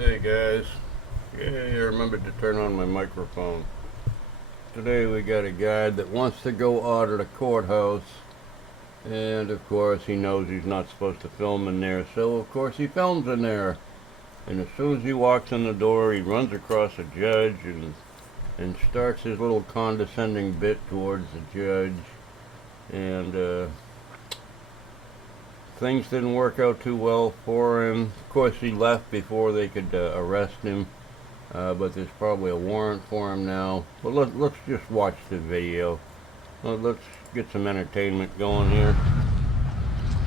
Hey guys, yeah, I remembered to turn on my microphone. Today we got a guy that wants to go audit a courthouse, and of course he knows he's not supposed to film in there, so of course he films in there. And as soon as he walks in the door, he runs across a judge and starts his little condescending bit towards the judge, and things didn't work out too well for him. Of course, he left before they could arrest him, but there's probably a warrant for him now. But let's just watch the video. Let's get some entertainment going here.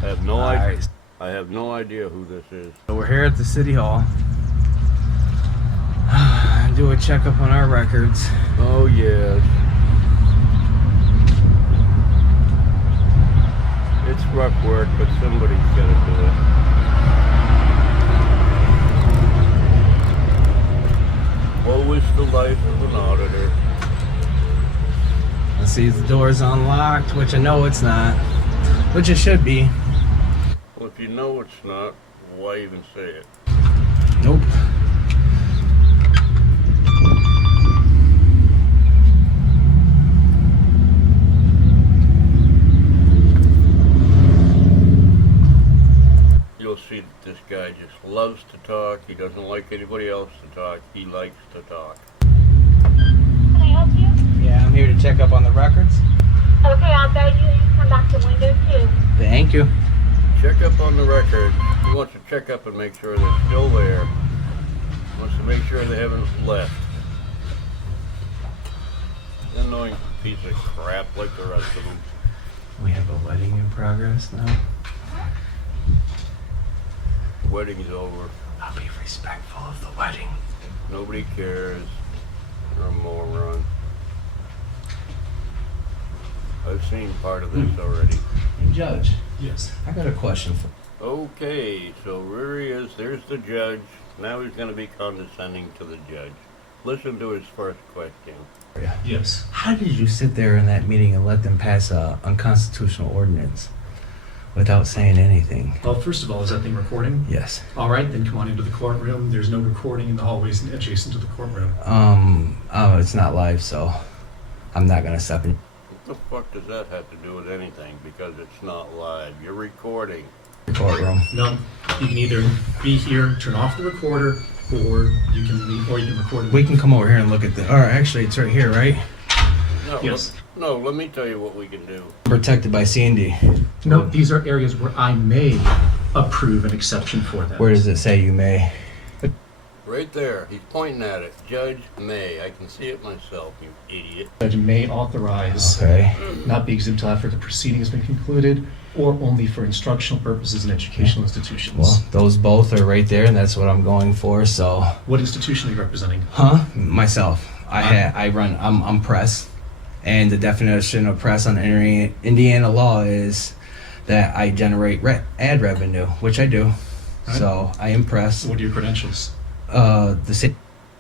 I have no idea. I have no idea who this is. So we're here at the City Hall. Do a checkup on our records. Oh yes. It's rough work, but somebody's got to do it. Woe is the life of an auditor. Let's see if the door's unlocked, which I know it's not, which it should be. Well, if you know it's not, why even say it? Nope. You'll see that this guy just loves to talk. He doesn't like anybody else to talk. He likes to talk. Can I help you? Yeah, I'm here to check up on the records. Okay, I'll beg you to come back to window 2. Thank you. Check up on the record. He wants to check up and make sure they're still there. He wants to make sure they haven't left. An annoying piece of crap like the rest of them. We have a wedding in progress now. Wedding's over. I'll be respectful of the wedding. Nobody cares. You're a moron. I've seen part of this already. Judge. Yes. I got a question for Okay, so here he is. There's the judge. Now he's going to be condescending to the judge. Listen to his first question. you. Yes. How did you sit there in that meeting and let them pass a unconstitutional ordinance without saying anything? Well, first of all, is that thing recording? Yes. All right, then come on into the courtroom. There's no recording in the hallways adjacent to the courtroom. It's not live, so I'm not gonna step in What the fuck does that have to do with anything? Because it's not live. You're recording. the courtroom. No, you can either be here, turn off the recorder, or you can leave, or you can record. We can come over here and look at the. Or actually, it's right here, right? No, Yes. no, let me tell you what we can do. Protected by C&D. No, these are areas where I may approve an exception for that. Where does it say you may? Right there. He's pointing at it. Judge May. I can see it myself, you idiot. Judge may authorize Okay. not be exempt after the proceeding has been concluded, or only for instructional purposes in educational institutions. Well, those both are right there, and that's what I'm going for. So, What institution are you representing? myself. I'm press, and the definition of press on Indiana law is that I generate ad revenue, which I do. Right. So I am press. What are your credentials? The city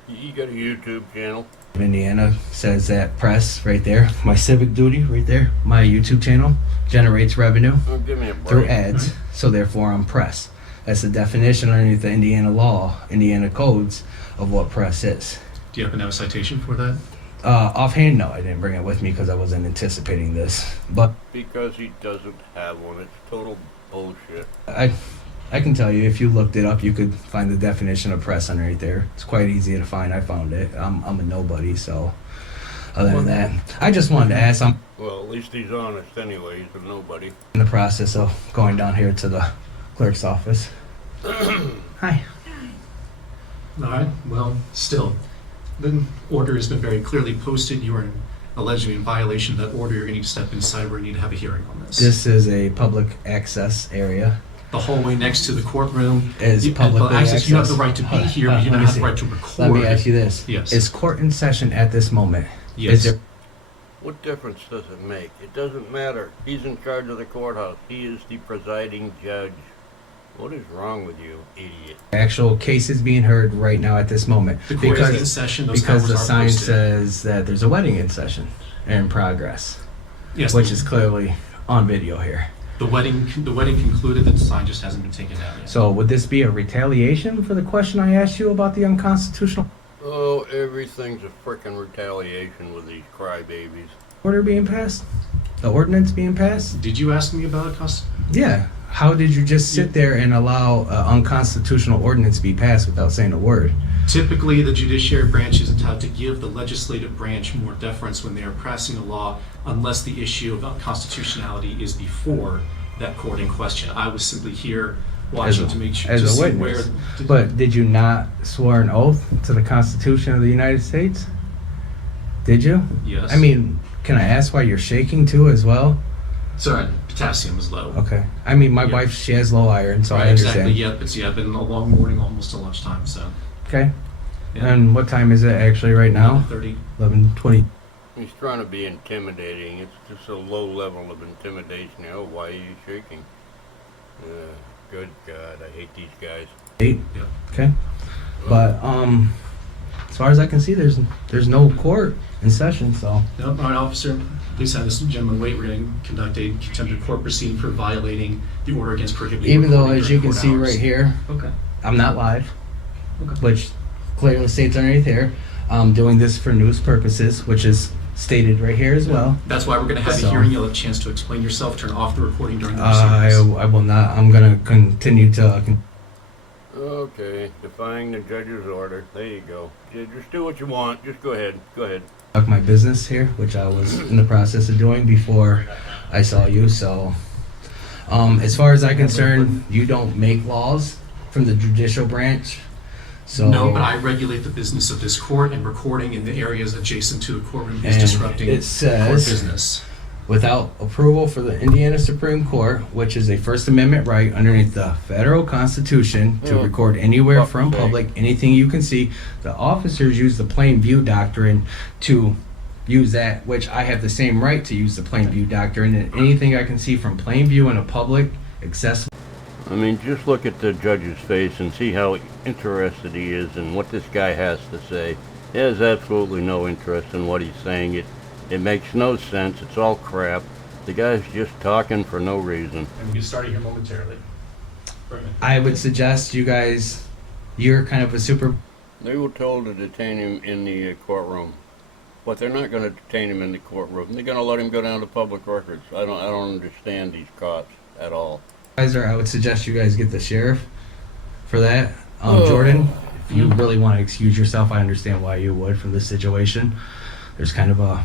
You got a YouTube channel? of Indiana says that press right there, my civic duty right there, my YouTube channel generates revenue Oh, give me a break. through ads. So therefore, I'm press. That's the definition underneath the Indiana law, Indiana codes of what press is. Do you happen to have a citation for that? Offhand, no, I didn't bring it with me because I wasn't anticipating this. But Because he doesn't have one. It's total bullshit. I can tell you, if you looked it up, you could find the definition of press underneath there. It's quite easy to find. I found it. I'm a nobody, so other than that, I just wanted to ask. I'm Well, at least he's honest anyway. He's a nobody. in the process of going down here to the clerk's office. Hi. All right, well, still, the order has been very clearly posted. You are allegedly in violation of that order. You're going to need to step inside where you need to have a hearing on this. This is a public access area. The hallway next to the courtroom Is you, public access. You have the access. right to be here, but you Let don't me have see. the right to record. Let me ask you this. Yes. Is court in session at this moment? Yes. Is there What difference does it make? It doesn't matter. He's in charge of the courthouse. He is the presiding judge. What is wrong with you, idiot? actual cases being heard right now at this moment? The court is in session. Those Because hours the are sign posted. says that there's a wedding in session in progress, Yes, which is clearly on video here. the The wedding concluded, the sign just hasn't been taken down yet. So would this be a retaliation for the question I asked you about the unconstitutional Oh, everything's a frickin' retaliation with these crybabies. order being passed? The ordinance being passed? Did you ask me about it, Yeah. How did you just sit there and allow an unconstitutional ordinance to be passed without saying a word? Typically, the judiciary branch is entitled to give the legislative branch more deference when they are passing a law, unless the issue of constitutionality is before that court in question. I was simply here watching to make sure to As a see witness. where. But did you not swear an oath to the Constitution of the United States? Did you? Yes. I mean, can I ask why you're shaking too as well? Sorry, potassium is low. Okay. I mean, my Yeah. wife, she has low iron, so Right, I understand. exactly. Yep. It's been a long morning, almost to lunchtime. So. Okay. Yeah. And what time is it actually right now? 30. 11:20. He's trying to be intimidating. It's just a low level of intimidation. Oh, why are you shaking? Good God, I hate these guys. 8. Yep. Okay. But as far as I can see, there's no court in session, so. No, all right, officer. Please have this gentleman wait. We're going to conduct a contempt of court proceeding for violating the order against prohibiting. Even though, recording as you during can see court hours. right here, Okay. I'm not live, Okay. which clearly states underneath here. I'm doing this for news purposes, which is stated right here as well. That's why we're going to have So- a hearing. You'll have a chance to explain yourself, turn off the recording during the I proceedings. will not. I'm gonna continue to. Okay, defying the judge's order. There you go. Just do what you want. Just go ahead. Go ahead. Conduct my business here, which I was in the process of doing before I saw you. So, as far as I'm concerned, you don't make laws from the judicial branch. So No, but I regulate the business of this court, and recording in the areas adjacent to the courtroom is And disrupting it court says, business. without approval for the Indiana Supreme Court, which is a First Amendment right underneath the federal Constitution to Oh, record anywhere fuck's from sake. public anything you can see. The officers use the plain view doctrine to use that, which I have the same right to use the plain view doctrine, and anything I can see from plain view in a public accessible. I mean, just look at the judge's face and see how interested he is in what this guy has to say. He has absolutely no interest in what he's saying. It makes no sense. It's all crap. The guy's just talking for no reason. And we'll get started here momentarily. I would suggest you guys, you're kind of a super. They were told to detain him in the courtroom, but they're not going to detain him in the courtroom. They're going to let him go down to public records. I don't understand these cops at all. I would suggest you guys get the sheriff for that. Oh. Jordan, if you really want to excuse yourself, I understand why you would from this situation. There's kind of a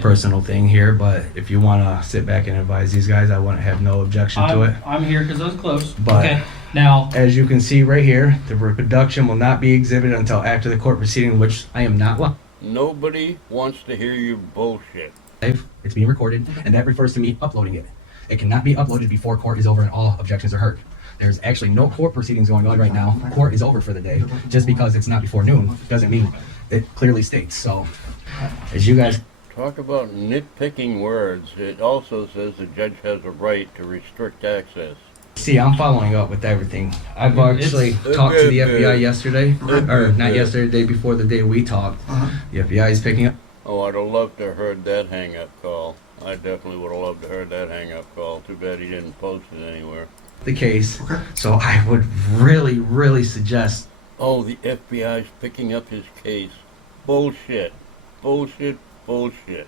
personal thing here, but if you want to sit back and advise these guys, I wouldn't have no objection to it. I'm here because I was close. But- Okay, now, As you can see right here, the reproduction will not be exhibited until after the court proceeding, which I am not Nobody wants to hear you bullshit. live. It's being recorded, and that refers to me uploading it. It cannot be uploaded before court is over and all objections are heard. There's actually no court proceedings going on right now. Court is over for the day. Just because it's not before noon doesn't mean it clearly states. So, as you guys, Talk about nitpicking words. It also says the judge has a right to restrict access. see, I'm following up with everything. I've actually It's- talked to the FBI yesterday, Okay. or not yesterday, the day before, the day we talked. The FBI is picking up Oh, I'd have loved to have heard that hang-up call. I definitely would have loved to have heard that hang-up call. Too bad he didn't post it anywhere. the case. So I would really, really suggest. Oh, the FBI's picking up his case. Bullshit. Bullshit. Bullshit.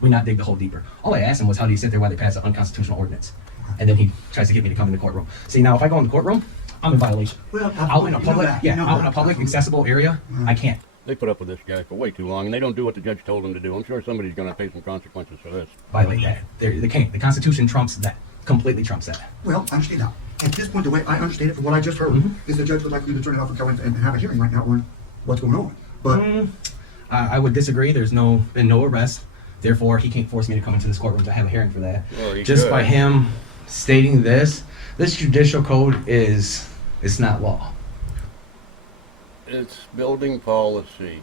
We not dig the hole deeper. All I asked him was, how do you sit there while they pass an unconstitutional ordinance? And then he tries to get me to come in the courtroom. See, now if I go in the courtroom, I'm in violation. Well, Out in a you know public, that. yeah, You know out in that. a public accessible area, I can't. They put up with this guy for way too long, and they don't do what the judge told them to do. I'm sure somebody's going to pay some consequences for this. Violate that. They can't. The Constitution trumps that. Completely trumps that. Well, I understand that. At this point, the way I understand it from what I just heard, is the judge would like you to turn it off and go in and have a hearing right now on what's going on. But I would disagree. There's been no arrest. Therefore, he can't force me to come into this courtroom to have a hearing for that. Well, he Just could. by him stating this judicial code it's not law. It's building policy.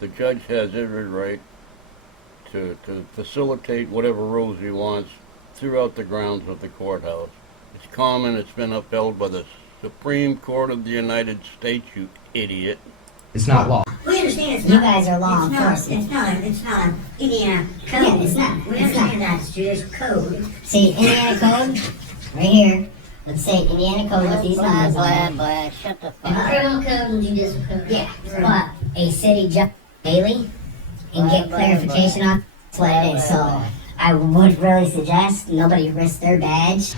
The judge has every right to facilitate whatever rules he wants throughout the grounds of the courthouse. It's common. It's been upheld by the Supreme Court of the United States, you idiot. It's not law. We understand it's You not. guys are law it's not- enforcement. It's not an Indiana code. Yeah, it's not. We It's understand not. that, it's Jewish code. See, Indiana code, right here. Let's say Indiana code with these Blah, laws on blah, it. blah, shut the And fuck up. criminal code and judicial code. Yeah, Right. but a city judge daily and get Blah, blah, clarification on that's what it is. So I would really suggest nobody risk their badge.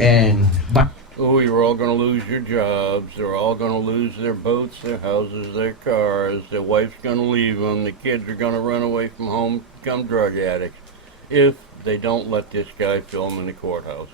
And but Oh, you're all gonna lose your jobs. They're all gonna lose their boats, their houses, their cars. Their wife's gonna leave them. The kids are gonna run away from home, become drug addicts. If they don't let this guy film in the courthouse.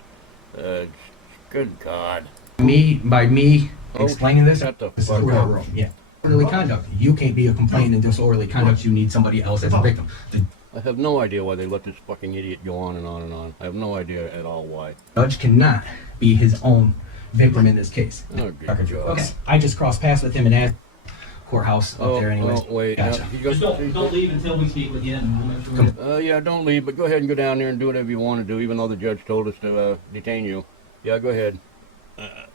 Good God. by me Oh, explaining this, shut the this is fuck where up. we're wrong. Yeah. Disorderly conduct. You can't be a complainant in disorderly conduct. You need somebody else as a victim. The I have no idea why they let this fucking idiot go on and on and on. I have no idea at all why. judge cannot be his own victim in this case. Oh, good God. Okay. I just crossed paths with him and asked courthouse up there anyways. Oh, wait. Gotcha. Now, you Just got- don't leave until we speak with you. And we'll make sure we- Yeah, don't leave, but go ahead and go down there and do whatever you want to do, even though the judge told us to detain you. Yeah, go ahead.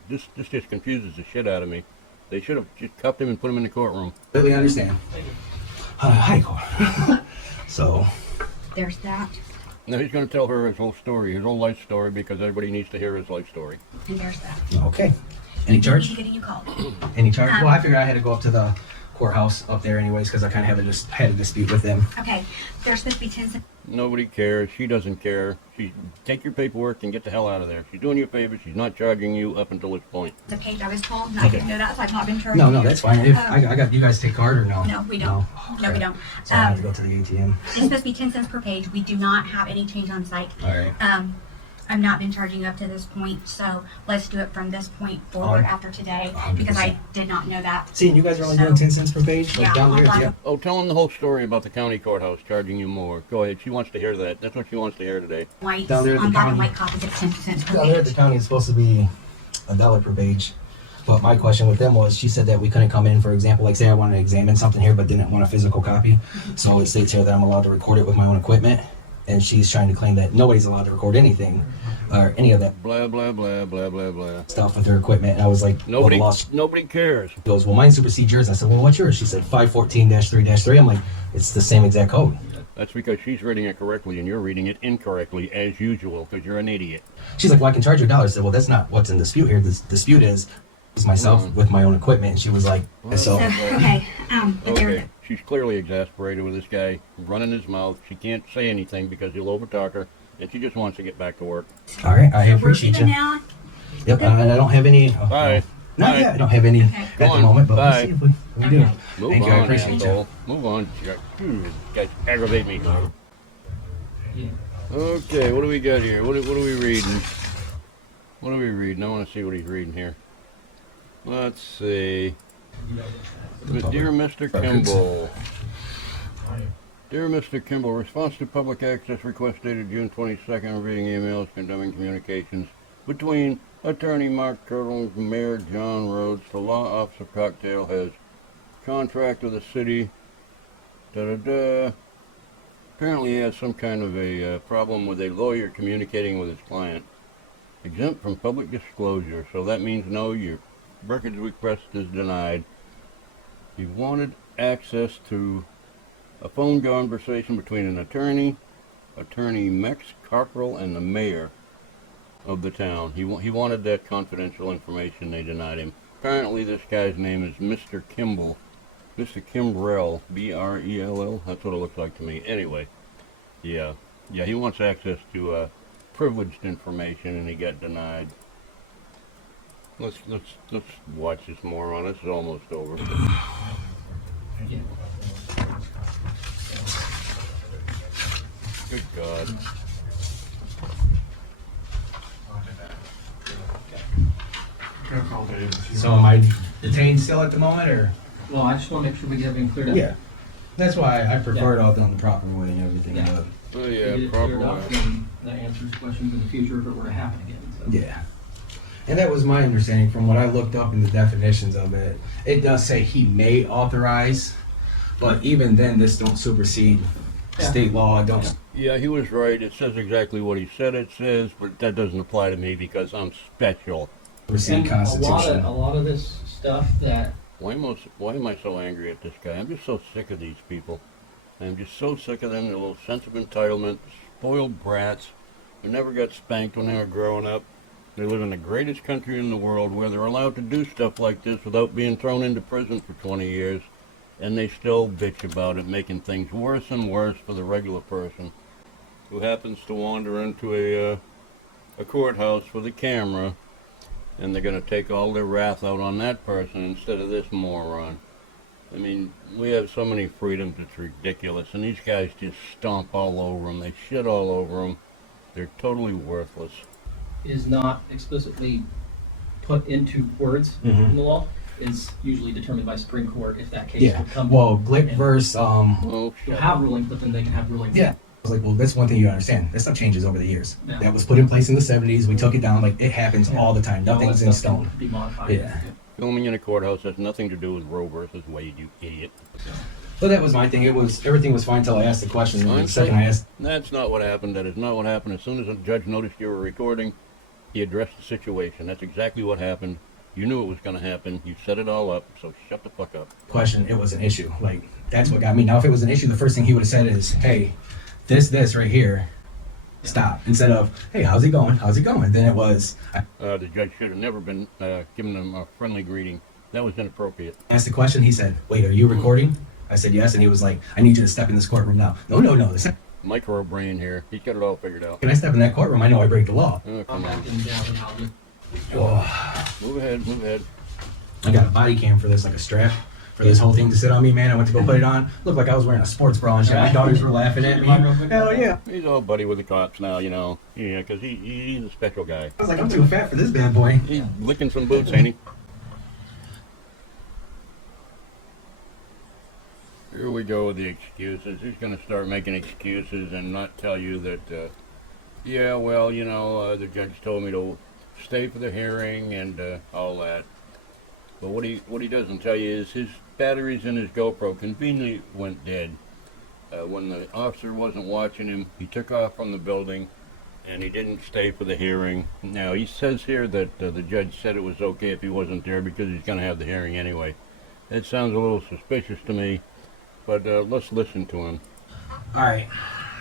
This just confuses the shit out of me. They should have just cuffed him and put him in the courtroom. Completely understand. Hi, Cole. So, There's that, Now he's going to tell her his whole story, his whole life story, because everybody needs to hear his life story. and there's that. okay. Any charge? Getting you called. Any charge? Well, I figured I had to go up to the courthouse up there anyways because I kind of had a dispute with them. Okay, there's supposed to be 10 Nobody cares. She doesn't care. Take your paperwork and get the hell out of there. She's doing you a favor. She's not charging you up until this point. a page, I was told, and I didn't know that, so I've not been charged. No, that's fine. If I got you guys take card or no? No, we don't. No, we don't. So I have to go to the ATM. It's supposed to be 10 cents per page. We do not have any change on site. All right. I've not been charging up to this point, so let's do it from this point forward after today, because 100%. I did not know that. See, and you guys are only So- doing 10 cents per page? Like Yeah, down I'm there? glad- Yeah. Oh, tell him the whole story about the county courthouse charging you more. Go ahead. She wants to hear that. That's what she wants to hear today. Whites Down there at the on black and county. white copies at 10 cents per Down there at the page. county, it's supposed to be $1 per page. But my question with them was, she said that we couldn't come in, for example, like say I wanted to examine something here but didn't want a physical copy. So it states here that I'm allowed to record it with my own equipment. And she's trying to claim that nobody's allowed to record anything or any of that Blah, blah, blah, blah, blah, blah. stuff with their equipment. And I was like, well, the law Nobody cares. goes, well, mine supersedes yours. I said, well, what's yours? She said 514-3-3. I'm like, it's the same exact code. That's because she's reading it correctly and you're reading it incorrectly as usual because you're an idiot. She's like, well, I can charge you $1. I said, well, that's not what's in dispute here. The dispute is myself with my own equipment. And she was like, so So, okay, but Okay, there, she's clearly exasperated with this guy running his mouth. She can't say anything because he'll overtalk her, and she just wants to get back to work. all right, I we're appreciate even you. now. Yep, and I don't have any. Bye. Not Bye. yet. I don't have any Okay. at Go the on. moment, but Bye. we'll see if we do. Okay. Move Thank on, you, I appreciate you. asshole. Move on. You guys aggravate me. Okay, what do we got here? What are we reading? What are we reading? I want to see what he's reading here. Let's see. Dear Mr. Kimball. Dear Mr. Kimball, response to public access request dated June 22nd, reading emails condemning communications between Attorney Mark Turtle and Mayor John Rhodes. The law office of Cocktail has contract with the city. Apparently he has some kind of a problem with a lawyer communicating with his client. Exempt from public disclosure, so that means no, your records request is denied. He wanted access to a phone conversation between an attorney, Attorney Mex Cockrell, and the mayor of the town. He wanted that confidential information. They denied him. Apparently this guy's name is Mr. Kimball. Mr. Kimbrell, B-R-E-L-L. That's what it looks like to me. Anyway, yeah, he wants access to privileged information, and he got denied. Let's watch this moron. This is almost over. Good God. So am I detained still at the moment, or? Well, I just want to make sure we get everything cleared up. Yeah. That's why I prefer it all done the proper way and everything. Yeah. But Oh We yeah, get it proper cleared up, way. and that answers questions in the future if it were to happen again. So. yeah. And that was my understanding from what I looked up in the definitions of it. It does say he may authorize, but even then, this don't supersede Yeah. state law. Don't. Yeah, he was right. It says exactly what he said it says, but that doesn't apply to me because I'm special. Supersede And Constitution. a lot of this stuff that Why am I so angry at this guy? I'm just so sick of these people. I'm just so sick of them, their little sense of entitlement, spoiled brats who never got spanked when they were growing up. They live in the greatest country in the world where they're allowed to do stuff like this without being thrown into prison for 20 years, and they still bitch about it, making things worse and worse for the regular person who happens to wander into a courthouse with a camera, and they're going to take all their wrath out on that person instead of this moron. I mean, we have so many freedoms, it's ridiculous, and these guys just stomp all over them. They shit all over them. They're totally worthless. Is not explicitly put into words in the law is usually determined by Supreme Court if that case Yeah. would come. Well, Glick versus Oh, You'll shut have up. rulings, but then they can have rulings. yeah. I was like, well, that's one thing you understand. That stuff changes over the years. Yeah. That was put in place in the 70s. We took it down. Like, it happens all the time. All that Nothing's in stuff can stone. Be modified. Yeah. Filming in a courthouse has nothing to do with Roe versus Wade, you idiot. But that was my thing. Everything was fine until I asked the question. And the I'm second I asked, That's not what happened. That is not what happened. As soon as the judge noticed you were recording, he addressed the situation. That's exactly what happened. You knew it was going to happen. You set it all up, so shut the fuck up. question, it was an issue. Like, that's what got me. Now, if it was an issue, the first thing he would have said is, hey, this right here, stop. Instead of, hey, how's it going? How's it going? Then it was, I The judge should have never been giving them a friendly greeting. That was inappropriate. asked the question. He said, wait, are you recording? I said, yes. And he was like, I need you to step in this courtroom now. No. Micro brain here. He's got it all figured out. Can I step in that courtroom? I know I break the law. Oh, I'm come on. back in down and I'll just- Oh, Move ahead. I got a body cam for this, like a strap for this whole thing to sit on me, man. I went to go put it on. Looked like I was wearing a sports bra and shit. My daughters were laughing at me. Hell yeah. He's all buddy with the cops now, you know. Yeah, because he's a special guy. I was like, I'm too fat for this bad boy. He's licking some boots, ain't he? Here we go with the excuses. He's going to start making excuses and not tell you that, yeah, well, you know, the judge told me to stay for the hearing and all that. But what he doesn't tell you is his batteries in his GoPro conveniently went dead. When the officer wasn't watching him, he took off from the building and he didn't stay for the hearing. Now, he says here that the judge said it was okay if he wasn't there because he's going to have the hearing anyway. That sounds a little suspicious to me, but let's listen to him. Alright,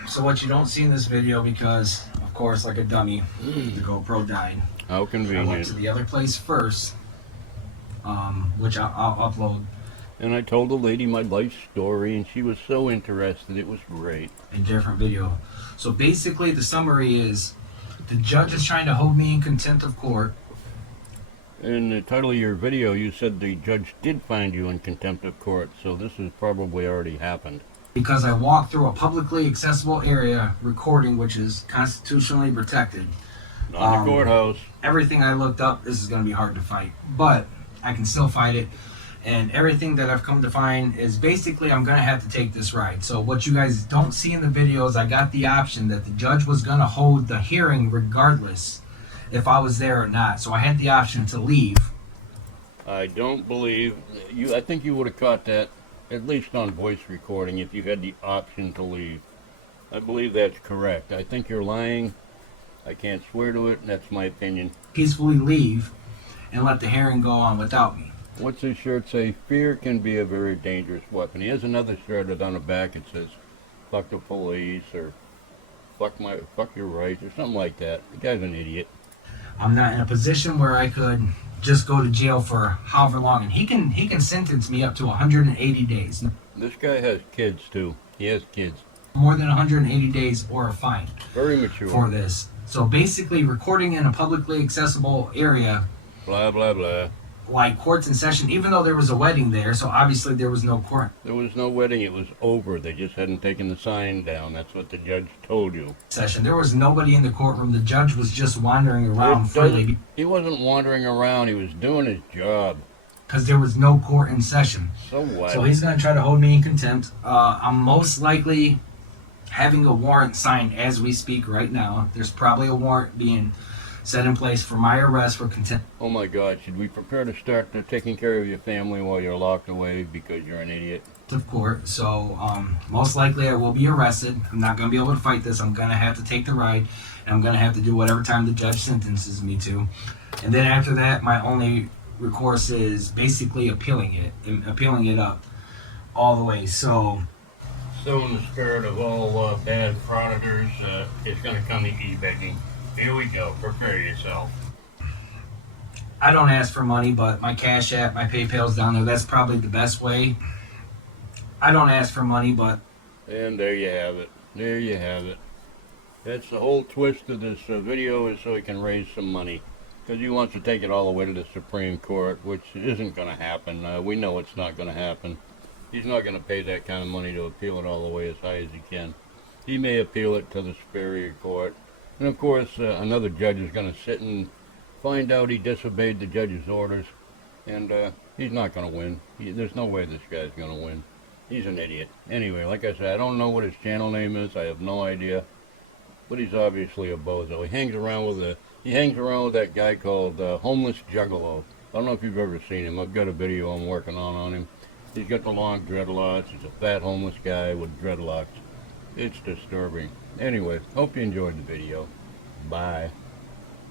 so what you don't see in this video, because, of course, like a dummy, the GoPro died. How I went convenient. to the other place first, which I'll upload And I told the lady my life story, and she was so interested. It was great. a different video. So basically, the summary is, the judge is trying to hold me in contempt of court. In the title of your video, you said the judge did find you in contempt of court, so this has probably already happened. Because I walked through a publicly accessible area recording, which is constitutionally protected. Not the courthouse. Everything I looked up, this is going to be hard to fight, but I can still fight it. And everything that I've come to find is basically I'm going to have to take this ride. So what you guys don't see in the video is I got the option that the judge was going to hold the hearing regardless if I was there or not. So I had the option to leave. I don't believe you. I think you would have caught that, at least on voice recording, if you had the option to leave. I believe that's correct. I think you're lying. I can't swear to it, and that's my opinion. Peacefully leave and let the hearing go on without me. What's his shirt say? Fear can be a very dangerous weapon. He has another shirt on the back that says, fuck the police, or fuck your rights, or something like that. The guy's an idiot. I'm not in a position where I could just go to jail for however long, and he can sentence me up to 180 days. This guy has kids, too. He has kids. More than 180 days or a fine Very mature. for this. So basically, recording in a publicly accessible area, Blah, blah, blah. like courts in session, even though there was a wedding there, so obviously there was no court There was no wedding. It was over. They just hadn't taken the sign down. That's what the judge told you. session. There was nobody in the courtroom. The judge was just wandering around It doesn't- freely He wasn't wandering around. He was doing his job. because there was no court in session. So what? So he's going to try to hold me in contempt. I'm most likely having a warrant signed as we speak right now. There's probably a warrant being set in place for my arrest for contempt Oh my God, should we prepare to start taking care of your family while you're locked away because you're an idiot? of court. So most likely I will be arrested. I'm not going to be able to fight this. I'm going to have to take the ride, and I'm going to have to do whatever time the judge sentences me to. And then after that, my only recourse is basically appealing it up all the way. So in the spirit of all bad frauditors, it's going to come to e-begging. Here we go. Prepare yourself. I don't ask for money, but my Cash App, my PayPal's down there. That's probably the best way. I don't ask for money, but... And there you have it. There you have it. That's the whole twist of this video, is so he can raise some money. Because he wants to take it all the way to the Supreme Court, which isn't going to happen. We know it's not going to happen. He's not going to pay that kind of money to appeal it all the way as high as he can. He may appeal it to the Superior Court. And of course, another judge is going to sit and find out he disobeyed the judge's orders. And he's not going to win. There's no way this guy's going to win. He's an idiot. Anyway, like I said, I don't know what his channel name is. I have no idea. But he's obviously a bozo. He hangs around with that guy called Homeless Juggalo. I don't know if you've ever seen him. I've got a video I'm working on him. He's got the long dreadlocks. He's a fat homeless guy with dreadlocks. It's disturbing. Anyway, hope you enjoyed the video. Bye.